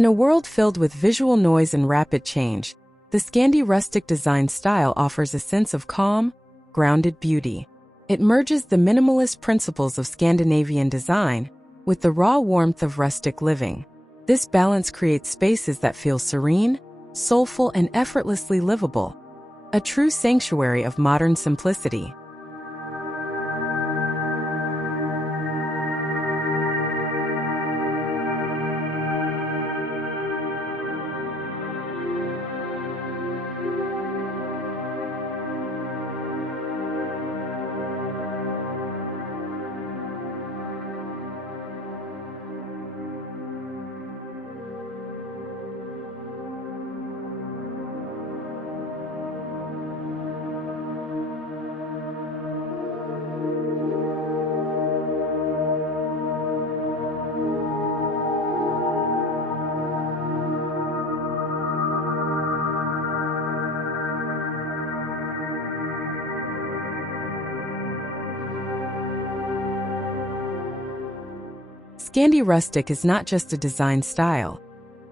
In a world filled with visual noise and rapid change, the Scandi Rustic design style offers a sense of calm, grounded beauty. It merges the minimalist principles of Scandinavian design with the raw warmth of rustic living. This balance creates spaces that feel serene, soulful, and effortlessly livable, a true sanctuary of modern simplicity. Scandi Rustic is not just a design style.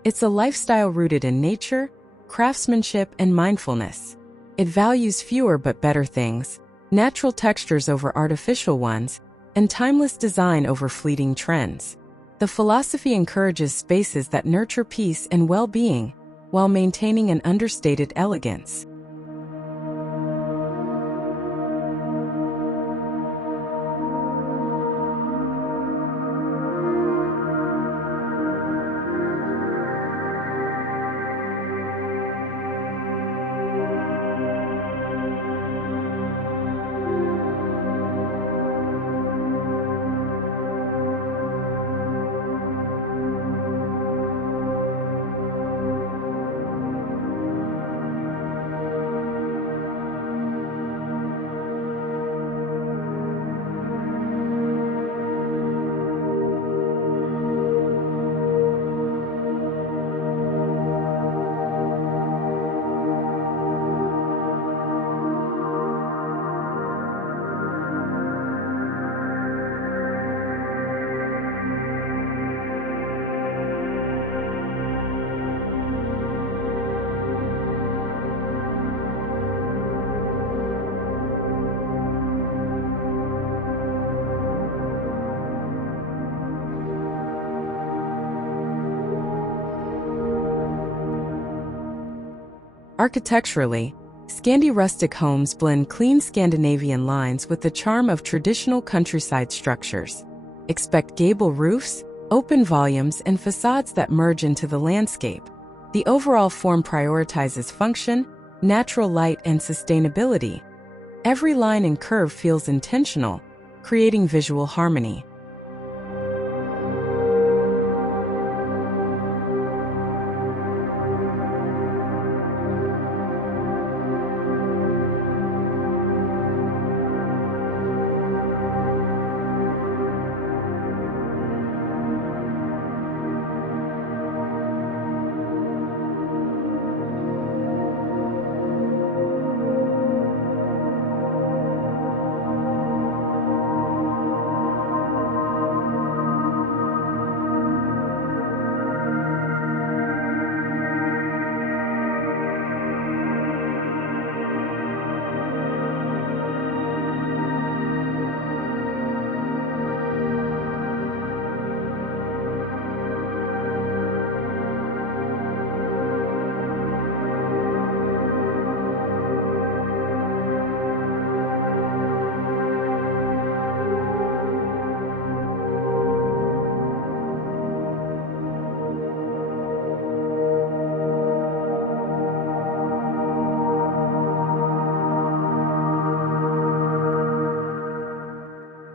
It's a lifestyle rooted in nature, craftsmanship, and mindfulness. It values fewer but better things, natural textures over artificial ones, and timeless design over fleeting trends. The philosophy encourages spaces that nurture peace and well-being, while maintaining an understated elegance. Architecturally, Scandi Rustic homes blend clean Scandinavian lines with the charm of traditional countryside structures. Expect gable roofs, open volumes, and facades that merge into the landscape. The overall form prioritizes function, natural light, and sustainability. Every line and curve feels intentional, creating visual harmony.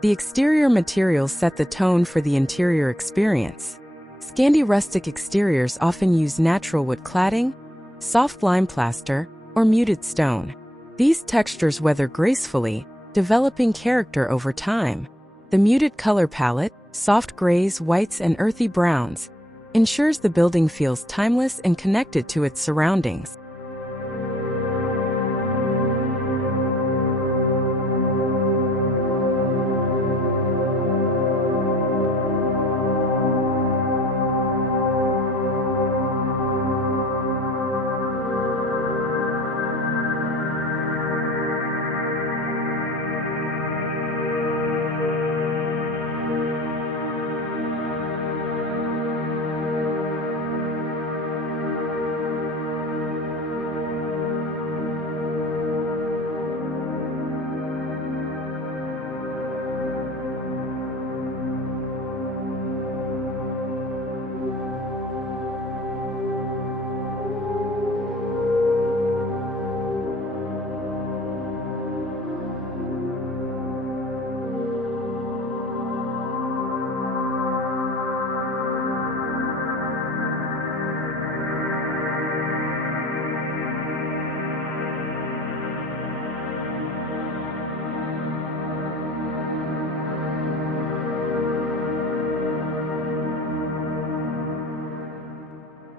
The exterior materials set the tone for the interior experience. Scandi Rustic exteriors often use natural wood cladding, soft lime plaster, or muted stone. These textures weather gracefully, developing character over time. The muted color palette, soft grays, whites, and earthy browns, ensures the building feels timeless and connected to its surroundings.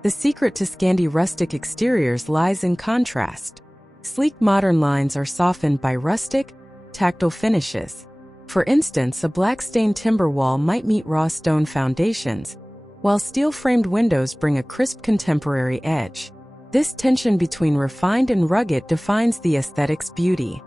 The secret to Scandi rustic exteriors lies in contrast. Sleek modern lines are softened by rustic, tactile finishes. For instance, a black-stained timber wall might meet raw stone foundations, while steel-framed windows bring a crisp contemporary edge. This tension between refined and rugged defines the aesthetic's beauty.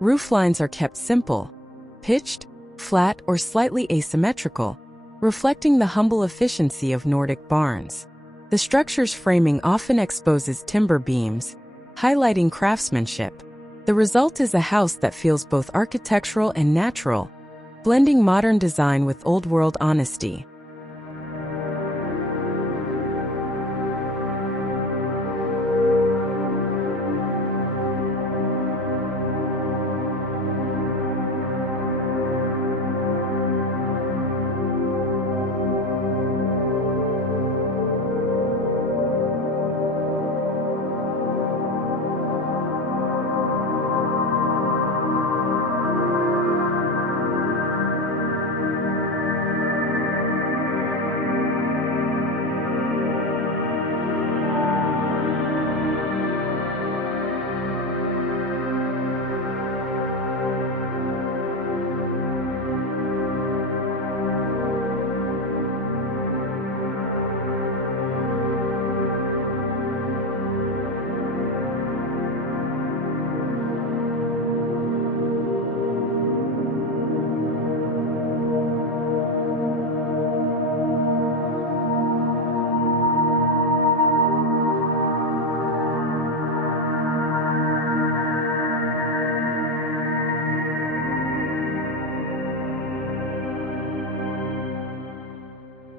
Roof lines are kept simple, pitched, flat, or slightly asymmetrical, reflecting the humble efficiency of Nordic barns. The structure's framing often exposes timber beams, highlighting craftsmanship. The result is a house that feels both architectural and natural, blending modern design with old-world honesty.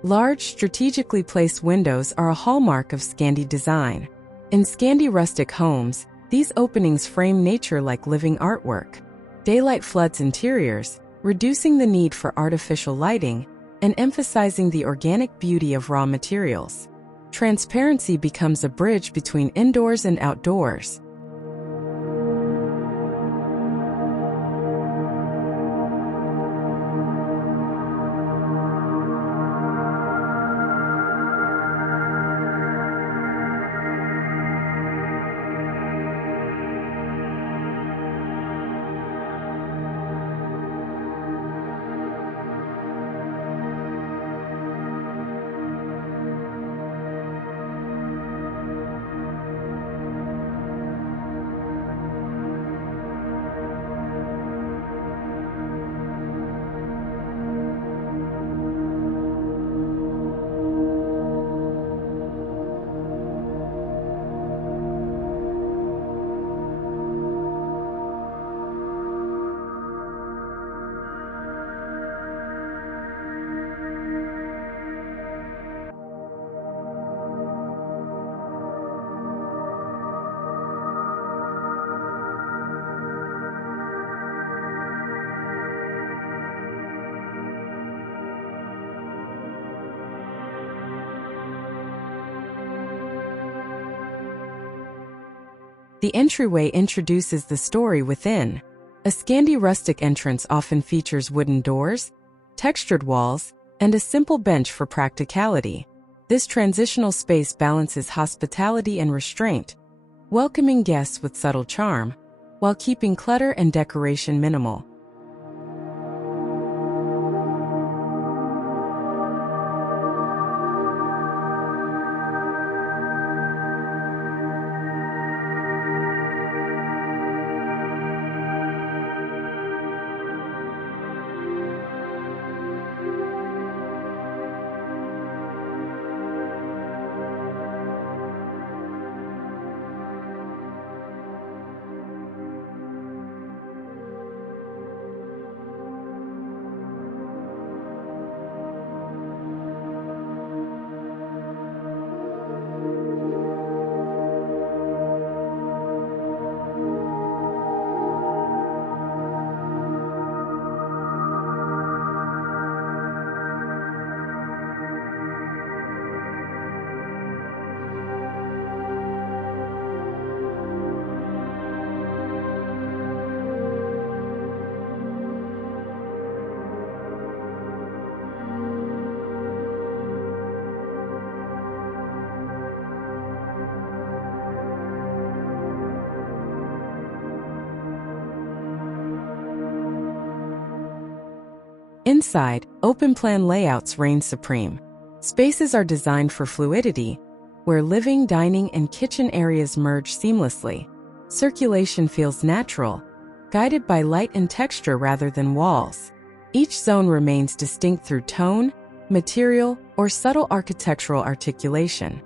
Large, strategically placed windows are a hallmark of Scandi design. In Scandi rustic homes, these openings frame nature like living artwork. Daylight floods interiors, reducing the need for artificial lighting and emphasizing the organic beauty of raw materials. Transparency becomes a bridge between indoors and outdoors. The entryway introduces the story within. A Scandi rustic entrance often features wooden doors, textured walls, and a simple bench for practicality. This transitional space balances hospitality and restraint, welcoming guests with subtle charm, while keeping clutter and decoration minimal. Inside, open-plan layouts reign supreme. Spaces are designed for fluidity, where living, dining, and kitchen areas merge seamlessly. Circulation feels natural, guided by light and texture rather than walls. Each zone remains distinct through tone, material, or subtle architectural articulation.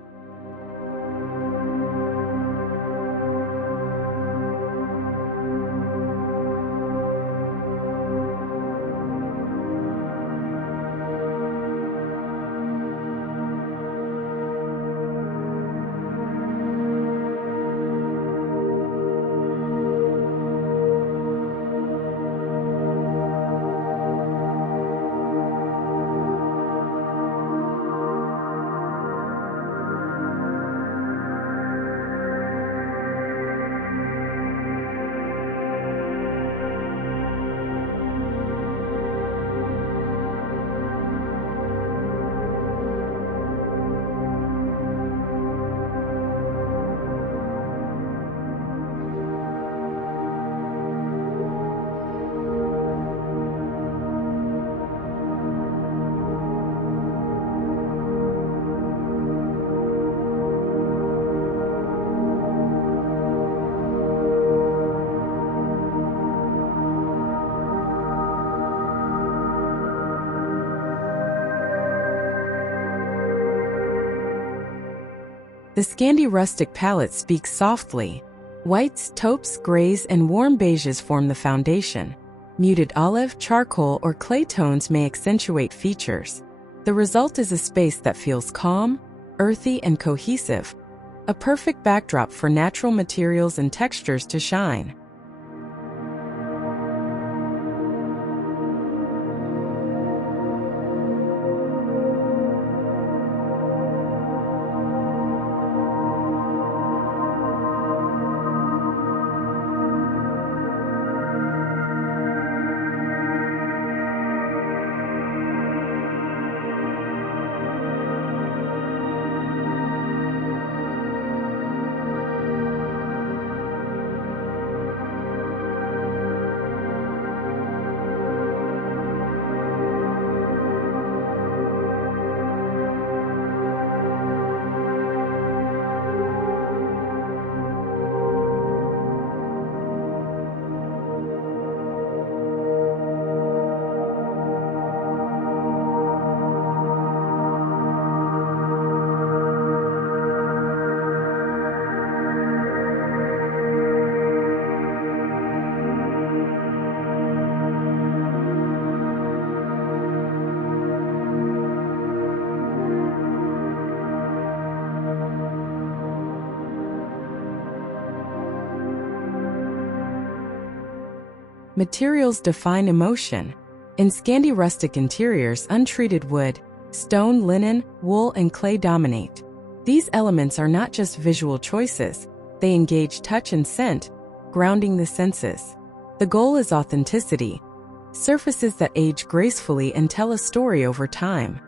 The Scandi Rustic palette speaks softly. Whites, taupes, grays, and warm beiges form the foundation. Muted olive, charcoal, or clay tones may accentuate features. The result is a space that feels calm, earthy, and cohesive, a perfect backdrop for natural materials and textures to shine. Materials define emotion. In Scandi Rustic Interiors, untreated wood, stone, linen, wool, and clay dominate. These elements are not just visual choices, they engage touch and scent, grounding the senses. The goal is authenticity, surfaces that age gracefully and tell a story over time.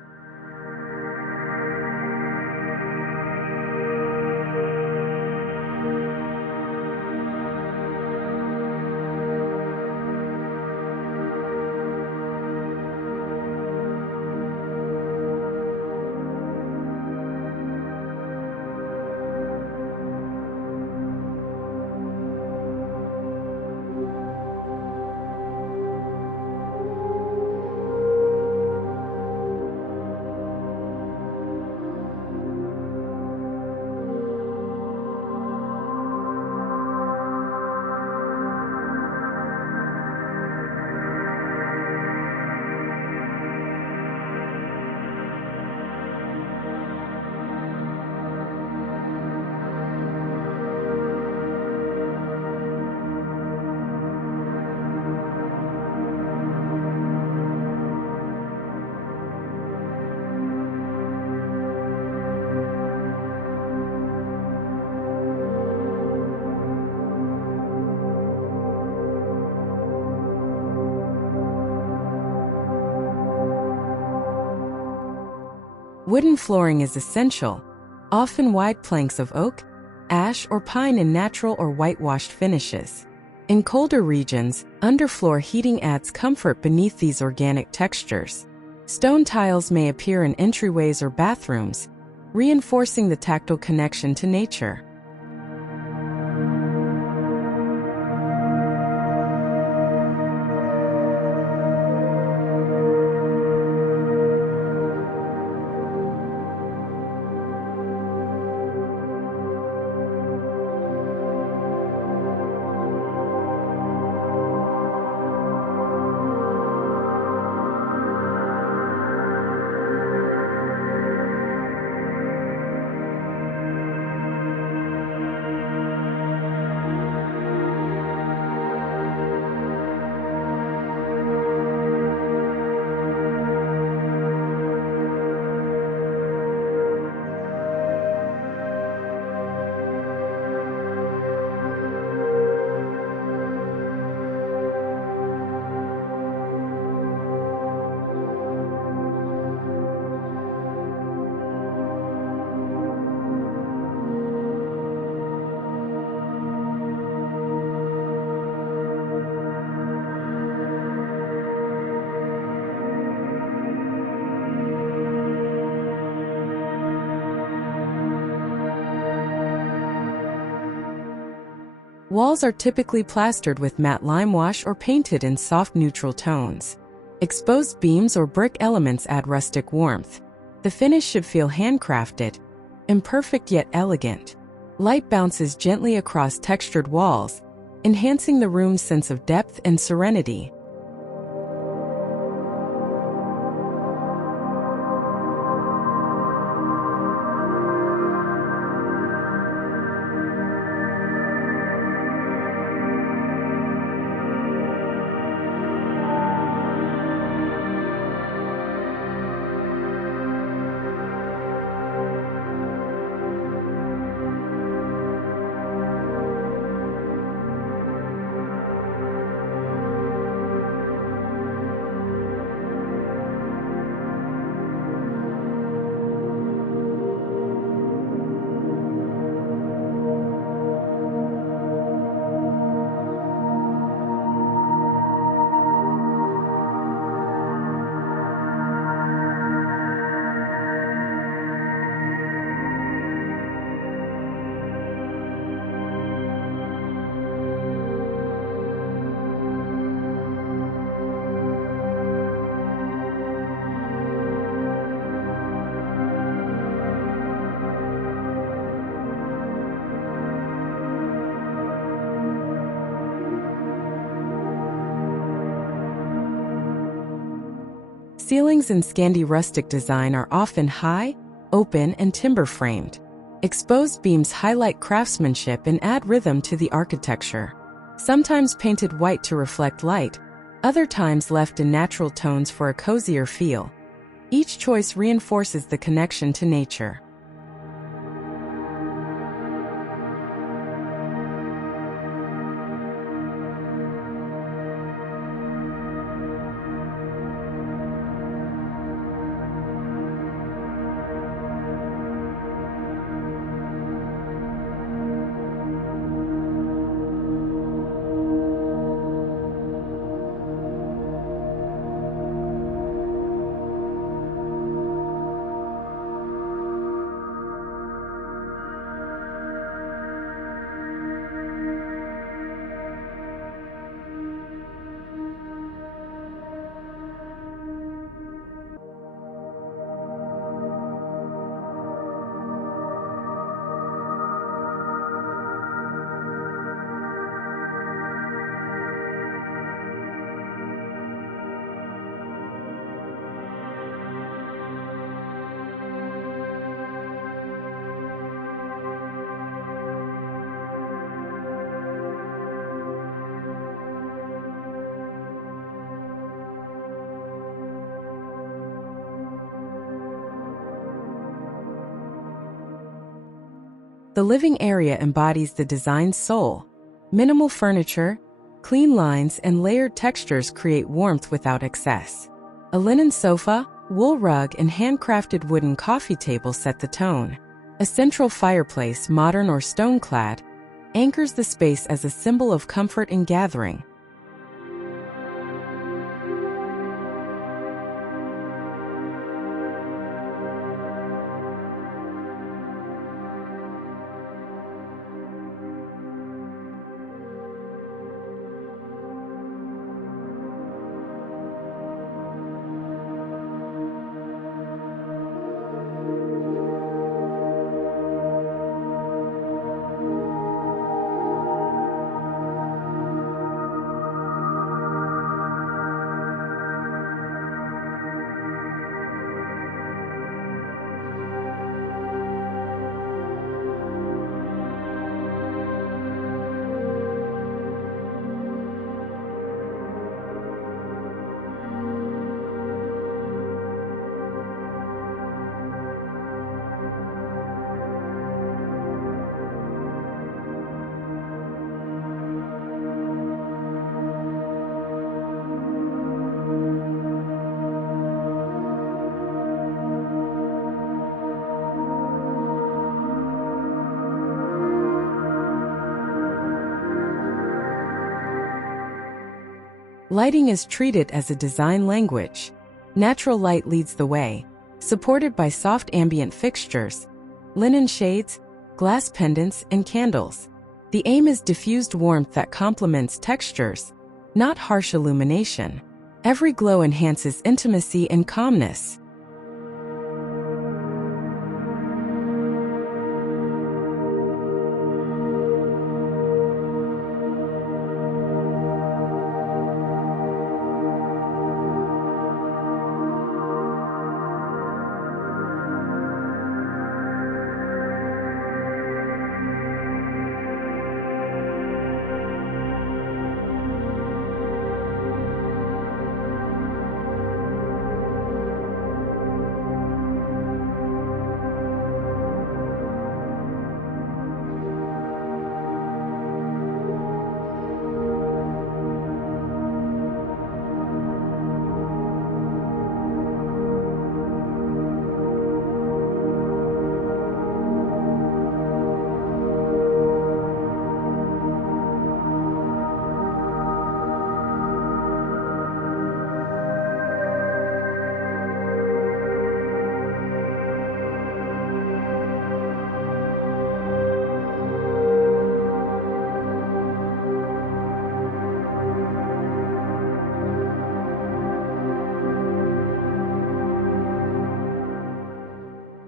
Wooden flooring is essential, often wide planks of oak, ash, or pine in natural or whitewashed finishes. In colder regions, underfloor heating adds comfort beneath these organic textures. Stone tiles may appear in entryways or bathrooms, reinforcing the tactile connection to nature. Walls are typically plastered with matte lime wash or painted in soft neutral tones. Exposed beams or brick elements add rustic warmth. The finish should feel handcrafted, imperfect yet elegant. Light bounces gently across textured walls, enhancing the room's sense of depth and serenity. Ceilings in Scandi Rustic Design are often high, open, and timber-framed. Exposed beams highlight craftsmanship and add rhythm to the architecture. Sometimes painted white to reflect light, other times left in natural tones for a cozier feel. Each choice reinforces the connection to nature. The living area embodies the design's soul. Minimal furniture, clean lines, and layered textures create warmth without excess. A linen sofa, wool rug and handcrafted wooden coffee table set the tone. A central fireplace, modern or stone-clad, anchors the space as a symbol of comfort and gathering. Lighting is treated as a design language. Natural light leads the way, supported by soft ambient fixtures, linen shades, glass pendants, and candles. The aim is diffused warmth that complements textures, not harsh illumination. Every glow enhances intimacy and calmness.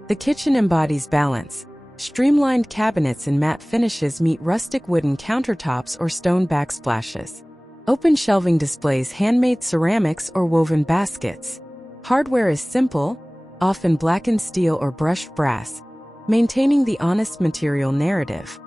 The kitchen embodies balance. Streamlined cabinets and matte finishes meet rustic wooden countertops or stone backsplashes. Open shelving displays handmade ceramics or woven baskets. Hardware is simple, often blackened steel or brushed brass, maintaining the honest material narrative.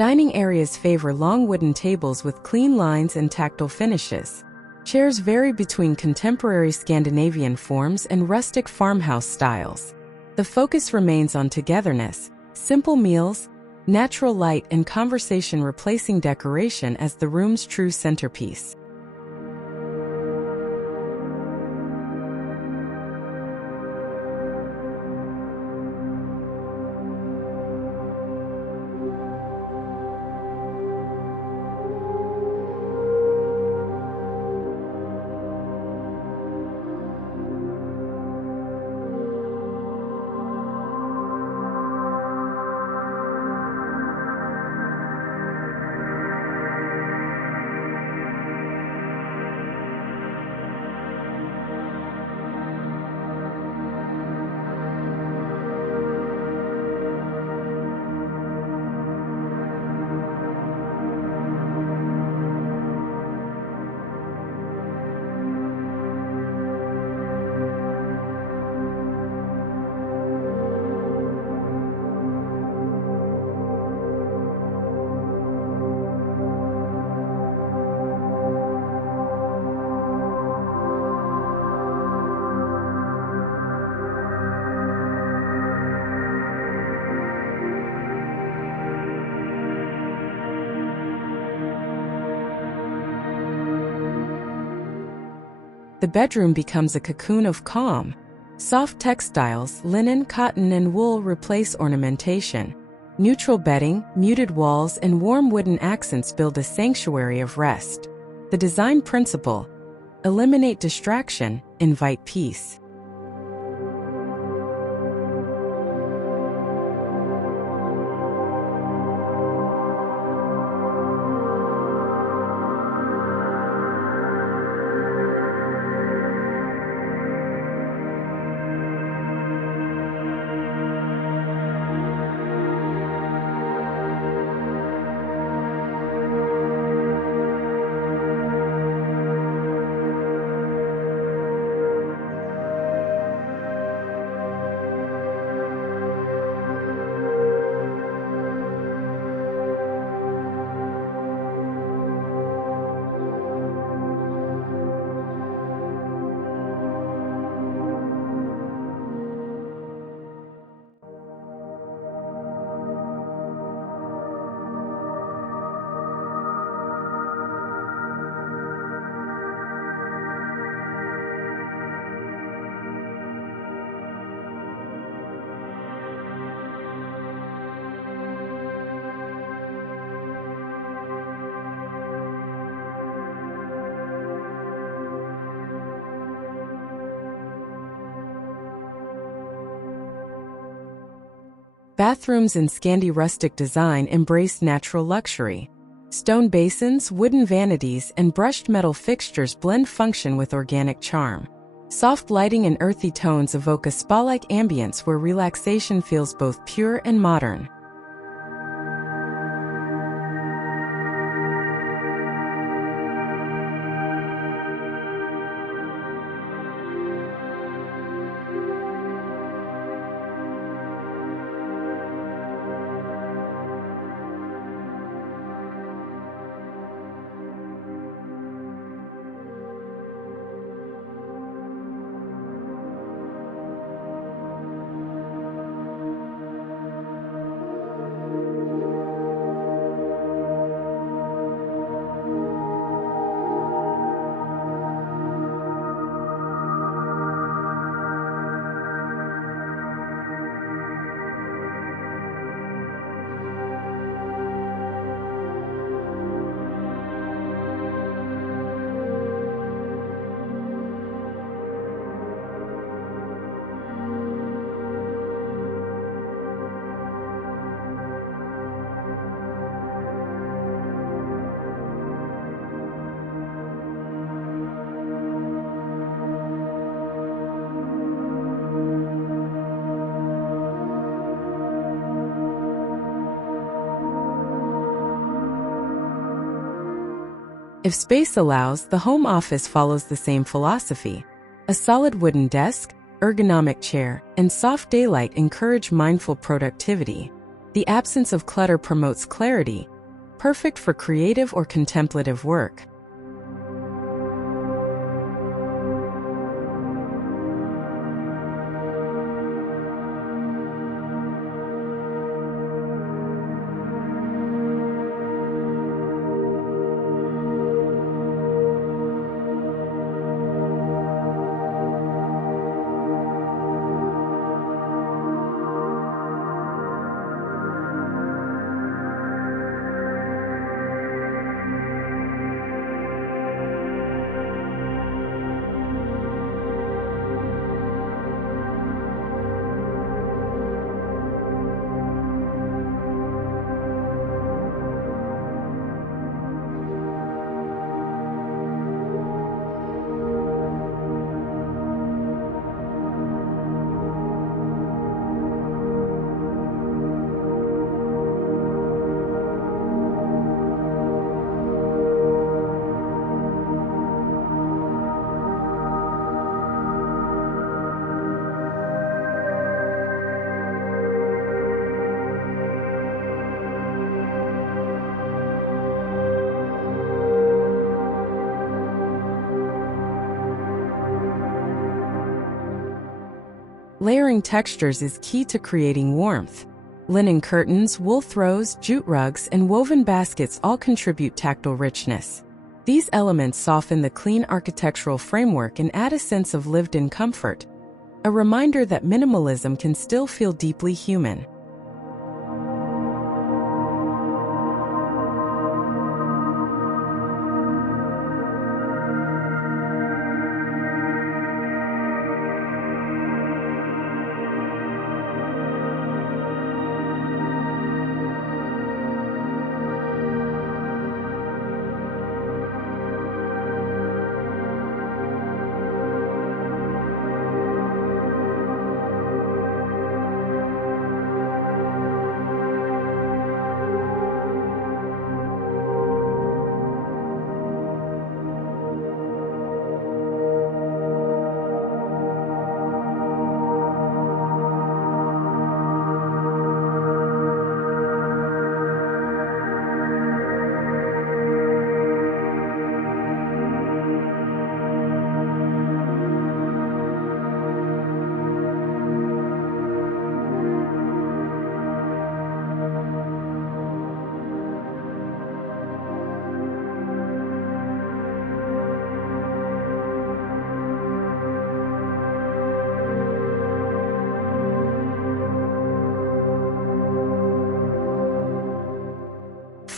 Dining areas favor long wooden tables with clean lines and tactile finishes. Chairs vary between contemporary Scandinavian forms and rustic farmhouse styles. The focus remains on togetherness, simple meals, natural light, and conversation, replacing decoration as the room's true centerpiece. The bedroom becomes a cocoon of calm. Soft textiles, linen, cotton, and wool replace ornamentation. Neutral bedding, muted walls, and warm wooden accents build a sanctuary of rest. The design principle: eliminate distraction, invite peace. Bathrooms in Scandi Rustic Design embrace natural luxury. Stone basins, wooden vanities, and brushed metal fixtures blend function with organic charm. Soft lighting and earthy tones evoke a spa-like ambience where relaxation feels both pure and modern. If space allows, the home office follows the same philosophy. A solid wooden desk, ergonomic chair, and soft daylight encourage mindful productivity. The absence of clutter promotes clarity, perfect for creative or contemplative work. Layering textures is key to creating warmth. Linen curtains, wool throws, jute rugs, and woven baskets all contribute tactile richness. These elements soften the clean architectural framework and add a sense of lived-in comfort, a reminder that minimalism can still feel deeply human.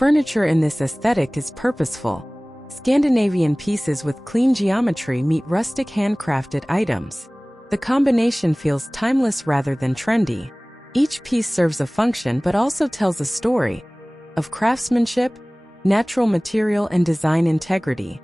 Furniture in this aesthetic is purposeful. Scandinavian pieces with clean geometry meet rustic handcrafted items. The combination feels timeless rather than trendy. Each piece serves a function but also tells a story of craftsmanship, natural material, and design integrity.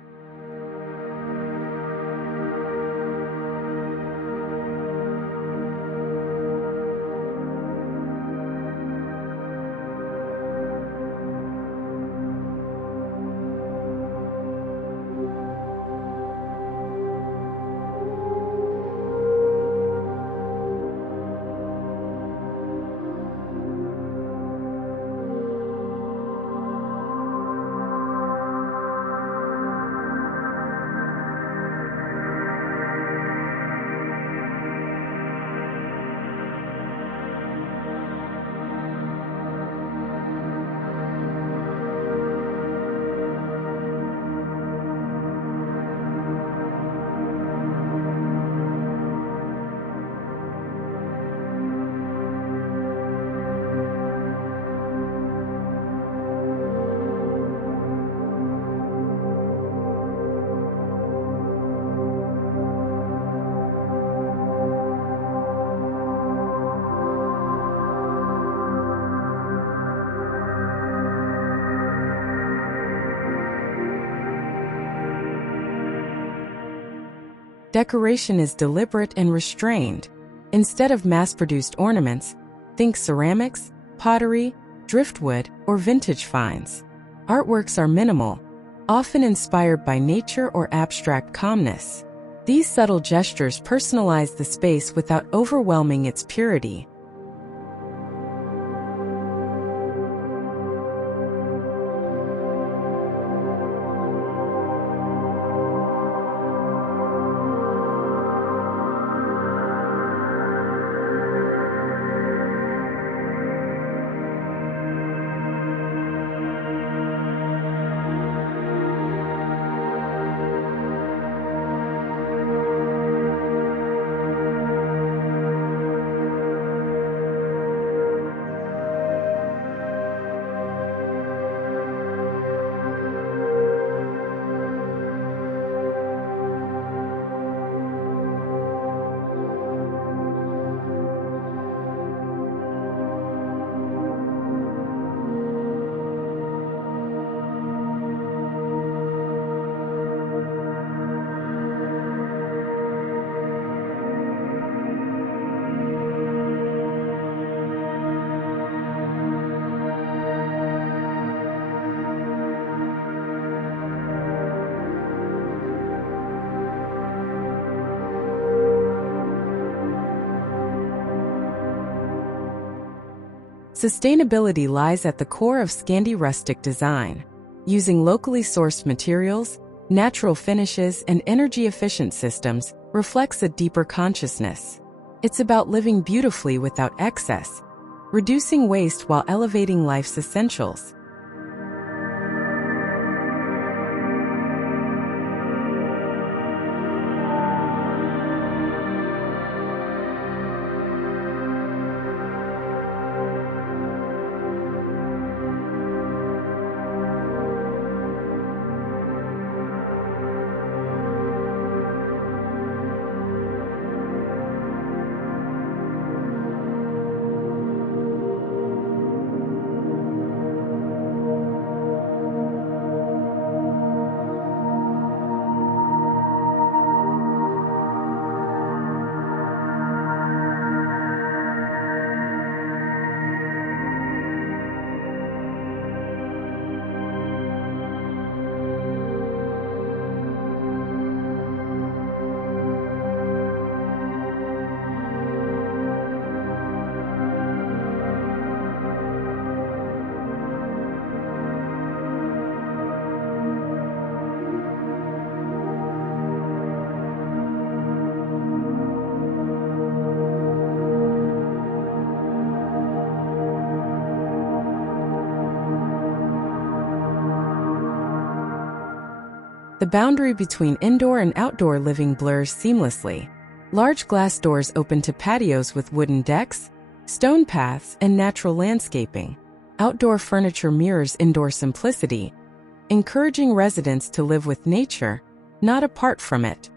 Decoration is deliberate and restrained. Instead of mass-produced ornaments, think ceramics, pottery, driftwood, or vintage finds. Artworks are minimal, often inspired by nature or abstract calmness. These subtle gestures personalize the space without overwhelming its purity. Sustainability lies at the core of Scandi Rustic Design. Using locally sourced materials, natural finishes, and energy-efficient systems reflects a deeper consciousness. It's about living beautifully without excess, reducing waste while elevating life's essentials. The boundary between indoor and outdoor living blurs seamlessly. Large glass doors open to patios with wooden decks, stone paths, and natural landscaping. Outdoor furniture mirrors indoor simplicity, encouraging residents to live with nature, not apart from it.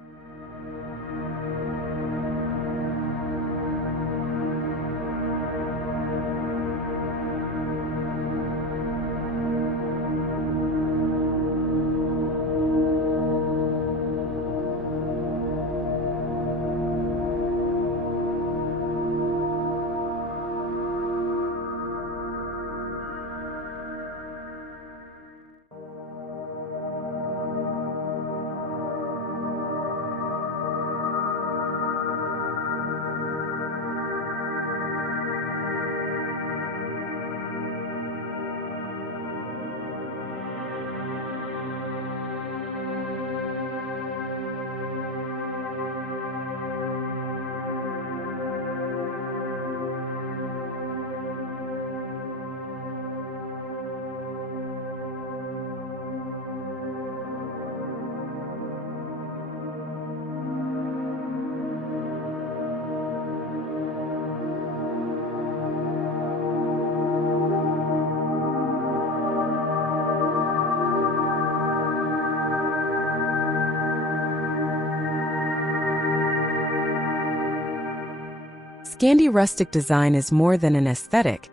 Scandi Rustic Design is more than an aesthetic.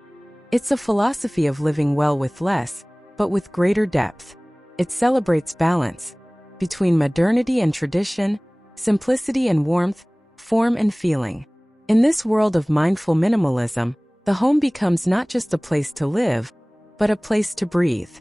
It's a philosophy of living well with less, but with greater depth. It celebrates balance between modernity and tradition, simplicity and warmth, form and feeling. In this world of mindful minimalism, the home becomes not just a place to live, but a place to breathe.